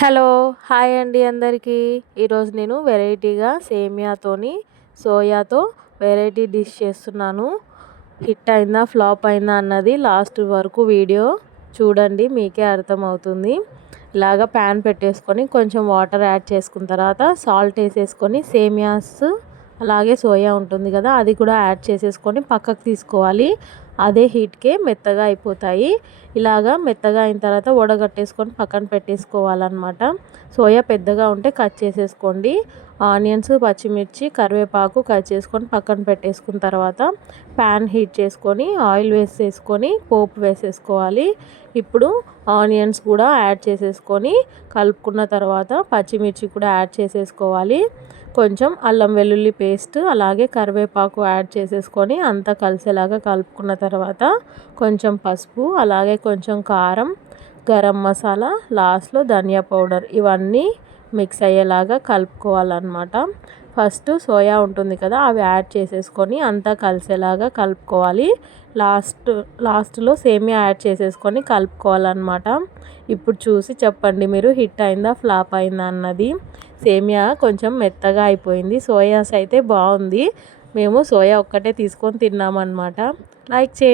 Hello! Hi అండి అందరికీ. ఈరోజు నేను వెరైటీగా సోయాతో వెరైటీ డిష్ చేస్తున్నాను. హిట్ అయిందా, ఫ్లాప్ అయిందా అన్నది లాస్ట్ వరకు వీడియో చూడండి, మీకే అర్థమవుతుంది. ఇలాగ ప్యాన్ పెట్టేసుకొని కొంచెం వాటర్ యాడ్ చేసుకున్న తర్వాత సాల్ట్ వేసేసుకొని సేమియాస్ అలాగే సోయా ఉంటుంది కదా, అది కూడా యాడ్ చేసేసుకొని పక్కకు తీసుకోవాలి. అదే హీట్కే మెత్తగా అయిపోతాయి. ఇలాగా మెత్తగా అయిన తర్వాత వడగట్టేసుకొని పక్కన పెట్టేసుకోవాలన్నమాట. సోయా పెద్దగా ఉంటే కట్ చేసేసుకోండి. ఆనియన్స్, పచ్చిమిర్చి, కరివేపాకు కట్ చేసుకొని పక్కన పెట్టేసుకున్న తర్వాత ప్యాన్ హీట్ చేసుకొని ఆయిల్ వేసేసుకొని పోపు వేసేసుకోవాలి. ఇప్పుడు ఆనియన్స్ కూడా యాడ్ చేసేసుకొని కలుపుకున్న తర్వాత పచ్చిమిర్చి కూడా యాడ్ చేసేసుకోవాలి. కొంచెం అల్లం వెల్లుల్లి పేస్ట్ అలాగే కరివేపాకు యాడ్ చేసేసుకొని అంతా కలిసేలాగా కలుపుకున్న తర్వాత కొంచెం పసుపు అలాగే కొంచెం కారం, గరం మసాలా, లాస్ట్లో ధనియా పౌడర్ ఇవన్నీ మిక్స్ అయ్యేలాగా కలుపుకోవాలన్నమాట. ఫస్ట్ సోయా ఉంటుంది కదా, అవి యాడ్ చేసేసుకొని అంతా కలిసేలాగా కలుపుకోవాలి. లాస్ట్లో సేమియా యాడ్ చేసేసుకొని కలుపుకోవాలన్నమాట. ఇప్పుడు చూసి చెప్పండి మీరు, హిట్ అయిందా, ఫ్లాప్ అయిందా అన్నది. సేమియా కొంచెం మెత్తగా అయిపోయింది. సోయాస్ అయితే బాగుంది. మేము సోయా ఒక్కటే తీసుకొని తిన్నామన్నమాట. లైక్ చేయండి.